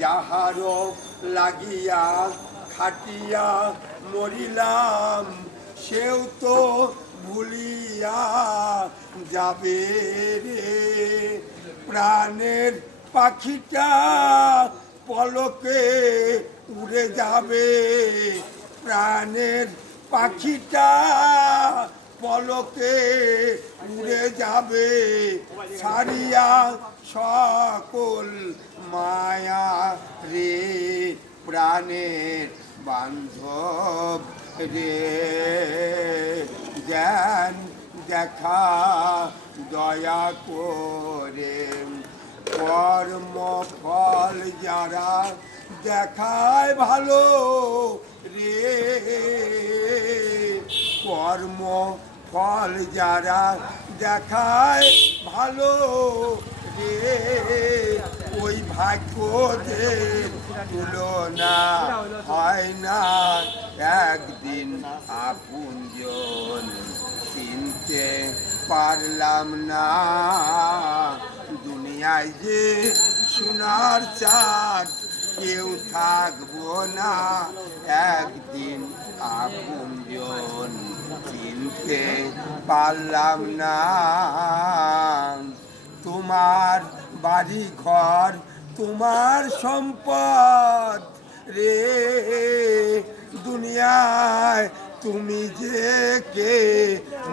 যাহার লাগিয়া খাটিয়া মরিলাম, সেও তো ভুলিয়া যাবে রে। প্রাণের পাখিটা পলকে উড়ে যাবে, প্রাণের পাখিটা পলকে উড়ে যাবে সারিয়া সকল মায়া রে, প্রাণের বান্ধব রে। জ্ঞান দেখা, দয়া করে কর্ম ফল যারা দেখায় ভালো রে। কর্ম ফল যারা দেখায় ভালো রে, ওই ভাগ্যদের তুলনা হয় না। একদিন আপনজন চিনতে পারলাম না। দুনিয়ায় যে সোনার চাঁদ কেউ থাকব না একদিন আপনজন চিনতে পারলাম না। তোমার বাড়ি ঘর তোমার সম্পদ তুমি যে কে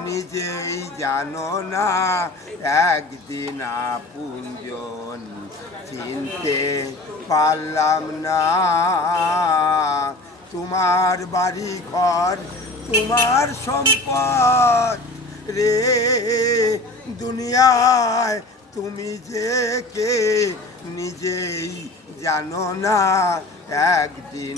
নিজেই জানো না। একদিন আপনজন চিনতে পারলাম না। তোমার বাড়ি ঘর তোমার সম্পদ রে। দুনিয়ায় তুমি যে কে নিজেই জানো না। একদিন